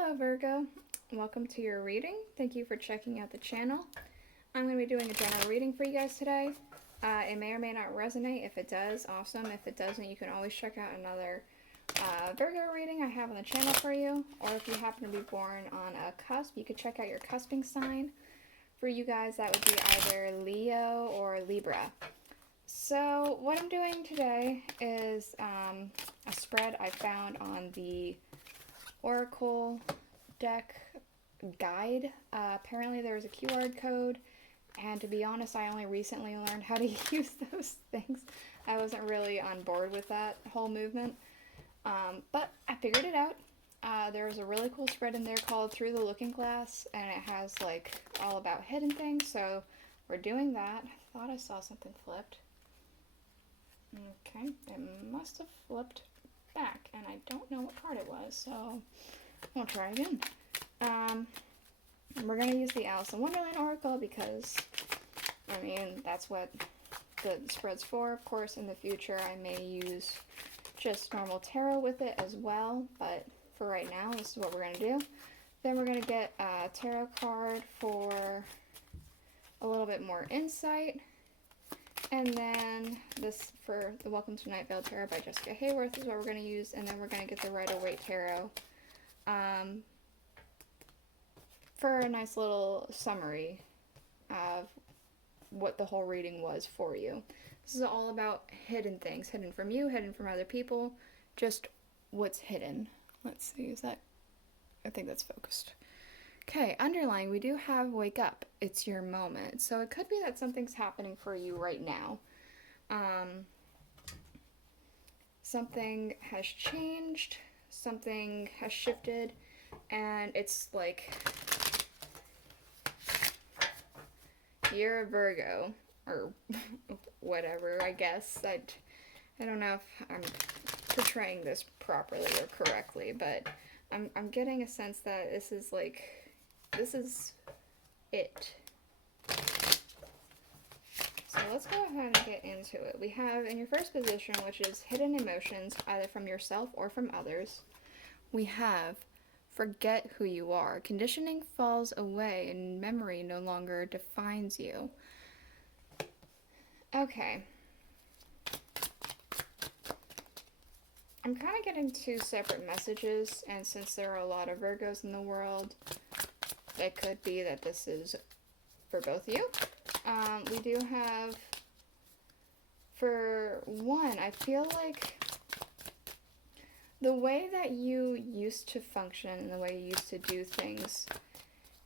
Hello Virgo, welcome to your reading. Thank you for checking out the channel. I'm going to be doing a general reading for you guys today. It may or may not resonate. If it does, awesome. If it doesn't, you can always check out another Virgo reading I have on the channel for you. Or if you happen to be born on a cusp, you could check out your cusping sign. For you guys, that would be either Leo or Libra. So what I'm doing today is a spread I found on the Oracle deck guide. Apparently there was a QR code, and to be honest, I only recently learned how to use those things. I wasn't really on board with that whole movement, but I figured it out. There's a really cool spread in there called Through the Looking Glass, and it has like all about hidden things, so we're doing that. I thought I saw something flipped. Okay, it must have flipped back, and I don't know what card it was, so we'll try again. We're going to use the Alice in Wonderland Oracle because, I mean, that's what the spread's for. Of course, in the future, I may use just normal tarot with it as well, but for right now, this is what we're going to do. Then we're going to get a tarot card for a little bit more insight. And then this for the Welcome to Night Vale Tarot by Jessica Hayworth is what we're going to use. And then we're going to get the Rider-Waite Tarot for a nice little summary of what the whole reading was for you. This is all about hidden things. Hidden from you, hidden from other people. Just what's hidden. Let's see, is that... I think that's focused. Okay, underlying, we do have wake up. It's your moment. So it could be that something's happening for you right now. Something has changed, something has shifted, and it's like you're a Virgo, or whatever, I guess. I don't know if I'm portraying this properly or correctly, but I'm getting a sense that this is like... this is it. So let's go ahead and get into it. We have in your first position, which is hidden emotions, either from yourself or from others. We have forget who you are. Conditioning falls away and memory no longer defines you. Okay. I'm kind of getting two separate messages, and since there are a lot of Virgos in the world, it could be that this is for both of you. We do have, for one, I feel like the way that you used to function and the way you used to do things,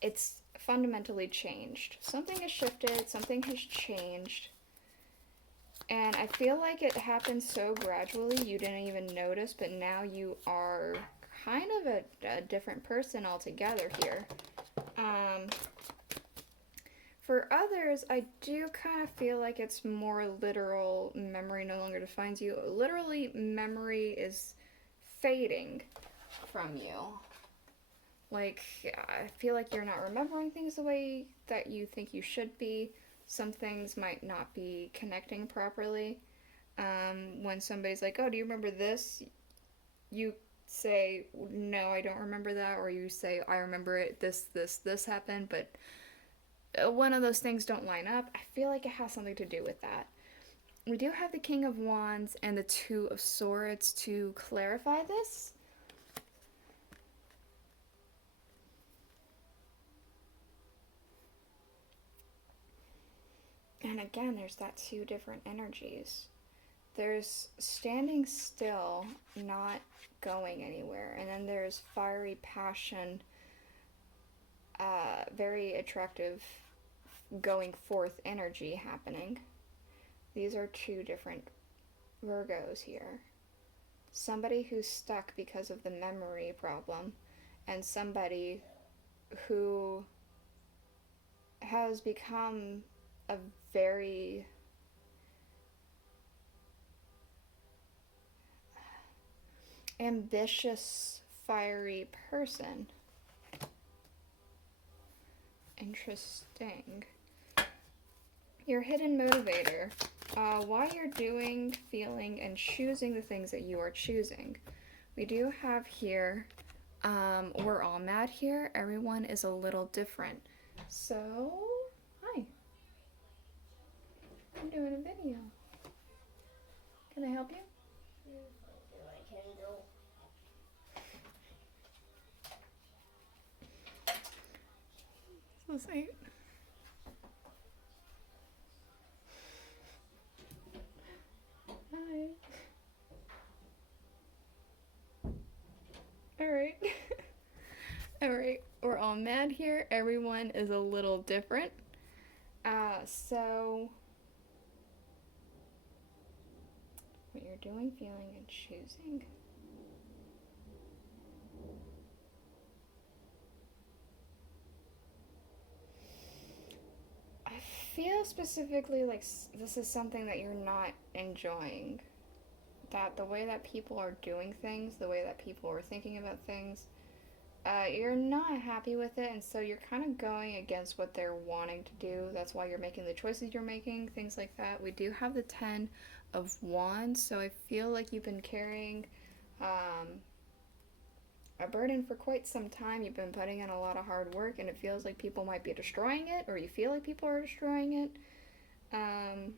it's fundamentally changed. Something has shifted, something has changed, and I feel like it happened so gradually you didn't even notice, but now you are kind of a different person altogether here. For others, I do kind of feel like it's more literal. Memory no longer defines you. Literally, memory is fading from you. Like, I feel like you're not remembering things the way that you think you should be. Some things might not be connecting properly. When somebody's like, oh, do you remember this? You say, no, I don't remember that. Or you say, I remember it, this happened, but one of those things don't line up. I feel like it has something to do with that. We do have the King of Wands and the Two of Swords to clarify this. And again, there's that two different energies. There's standing still, not going anywhere. And then there's fiery passion, very attractive going forth energy happening. These are two different Virgos here. Somebody who's stuck because of the memory problem, and somebody who has become a very ambitious, fiery person. Interesting. Your hidden motivator. Why you're doing, feeling, and choosing the things that you are choosing. We do have here We're all mad here. Everyone is a little different. So, hi. I'm doing a video. Can I help you? So say. Hi. Alright. Alright, we're all mad here. Everyone is a little different. So what you're doing, feeling, and choosing. I feel specifically like this is something that you're not enjoying. That the way that people are doing things, the way that people are thinking about things, you're not happy with it, and so you're kind of going against what they're wanting to do. That's why you're making the choices you're making, things like that. We do have the 10 of Wands, so I feel like you've been carrying a burden for quite some time. You've been putting in a lot of hard work, and it feels like people might be destroying it, or you feel like people are destroying it. And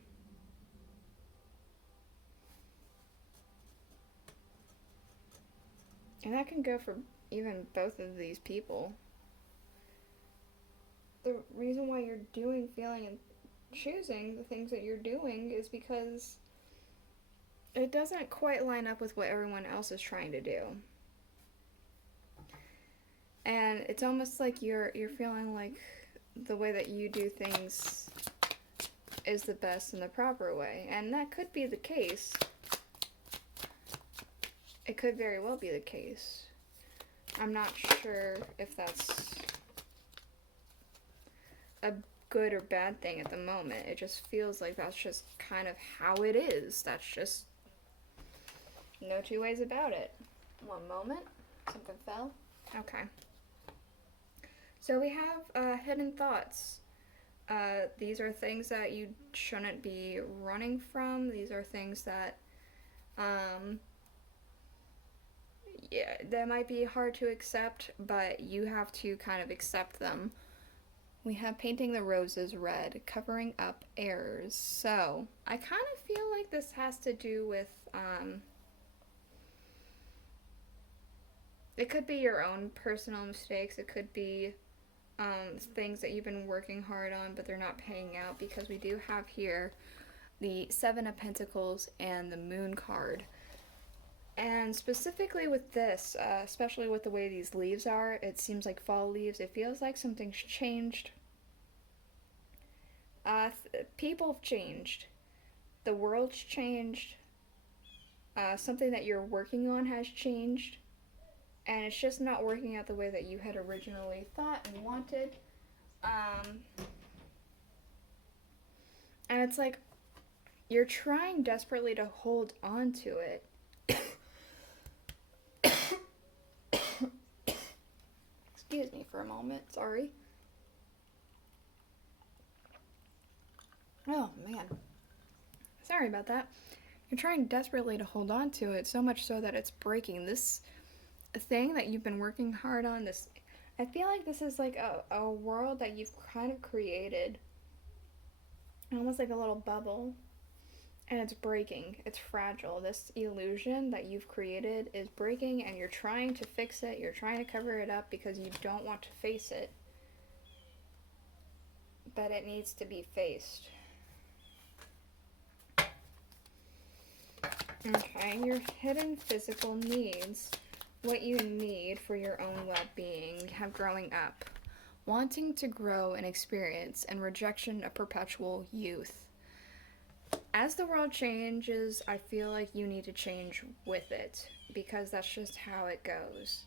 that can go for even both of these people. The reason why you're doing, feeling, and choosing the things that you're doing is because it doesn't quite line up with what everyone else is trying to do. And it's almost like you're feeling like the way that you do things is the best and the proper way. And that could be the case. It could very well be the case. I'm not sure if that's a good or bad thing at the moment. It just feels like that's just kind of how it is. That's just no two ways about it. One moment. Something fell. Okay. So we have hidden thoughts. These are things that you shouldn't be running from. These are things that yeah, that might be hard to accept, but you have to kind of accept them. We have painting the roses red, covering up errors. So I kind of feel like this has to do with, it could be your own personal mistakes. It could be things that you've been working hard on, but they're not paying out, because we do have here the 7 of Pentacles and the Moon card. And specifically with this, especially with the way these leaves are, it seems like fall leaves. It feels like something's changed. People have changed. The world's changed. Something that you're working on has changed. And it's just not working out the way that you had originally thought and wanted. And it's like you're trying desperately to hold on to it. Excuse me for a moment, sorry. Oh man, sorry about that. You're trying desperately to hold on to it, so much so that it's breaking. This thing that you've been working hard on, this, I feel like this is like a world that you've kind of created, almost like a little bubble, and it's breaking. It's fragile. This illusion that you've created is breaking, and you're trying to fix it. You're trying to cover it up because you don't want to face it, but it needs to be faced. Okay, your hidden physical needs, what you need for your own well-being, have growing up, wanting to grow and experience, and rejection of perpetual youth. As the world changes, I feel like you need to change with it, because that's just how it goes.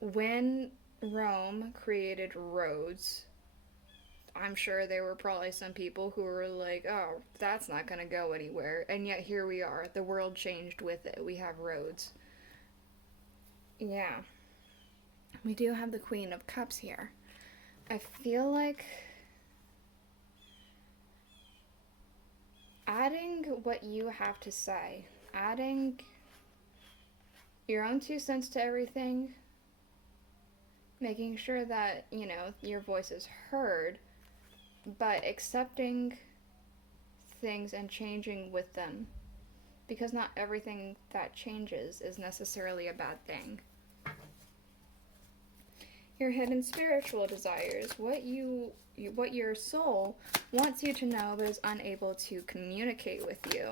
When Rome created roads, I'm sure there were probably some people who were like, oh, that's not going to go anywhere. And yet here we are. The world changed with it. We have roads. Yeah. We do have the Queen of Cups here. I feel like adding what you have to say, adding your own 2 cents to everything, making sure that, you know, your voice is heard, but accepting things and changing with them. Because not everything that changes is necessarily a bad thing. Your hidden spiritual desires, what your soul wants you to know but is unable to communicate with you.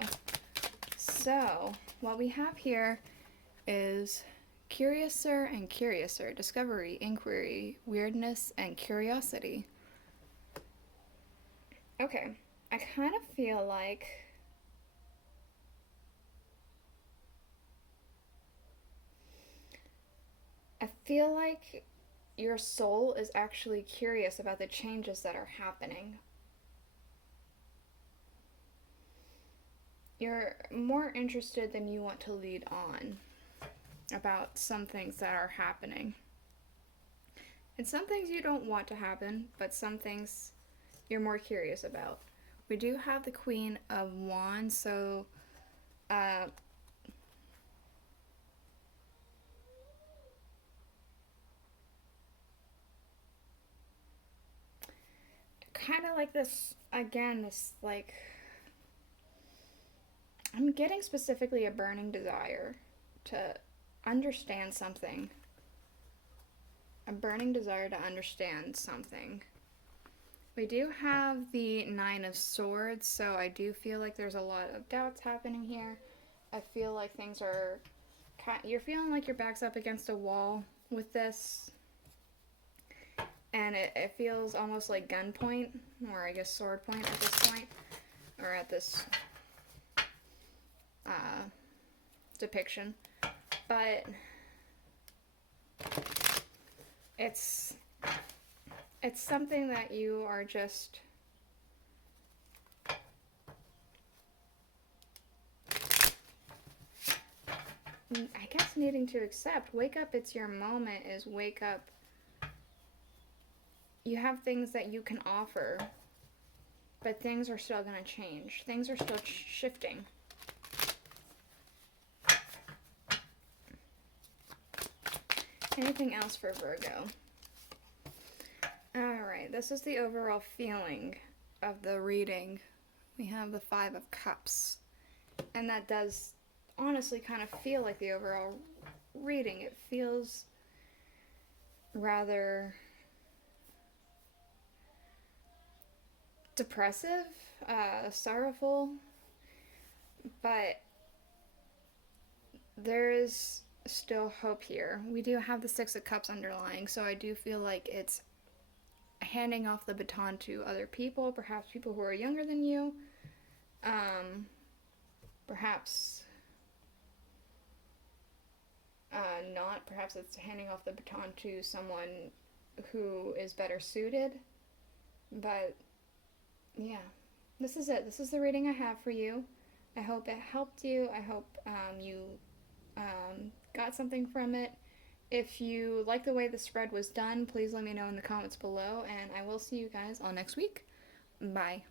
So, what we have here is curiouser and curiouser, discovery, inquiry, weirdness, and curiosity. Okay, I kind of feel like your soul is actually curious about the changes that are happening. You're more interested than you want to lead on about some things that are happening. And some things you don't want to happen, but some things you're more curious about. We do have the Queen of Wands, so kind of like this, again, this like, I'm getting specifically a burning desire to understand something. A burning desire to understand something. We do have the Nine of Swords, so I do feel like there's a lot of doubts happening here. I feel like things are... You're feeling like your back's up against a wall with this. And it feels almost like gunpoint, or I guess sword point at this point. Or at this depiction. But it's something that you are just I guess needing to accept. Wake up, it's your moment, is wake up. You have things that you can offer, but things are still going to change. Things are still shifting. Anything else for Virgo? Alright, this is the overall feeling of the reading. We have the Five of Cups. And that does honestly kind of feel like the overall reading. It feels rather depressive, sorrowful, but there is still hope here. We do have the Six of Cups underlying, so I do feel like it's handing off the baton to other people, perhaps people who are younger than you, perhaps not. Perhaps it's handing off the baton to someone who is better suited. But yeah, this is it. This is the reading I have for you. I hope it helped you. I hope you got something from it. If you like the way the spread was done, please let me know in the comments below, and I will see you guys all next week. Bye.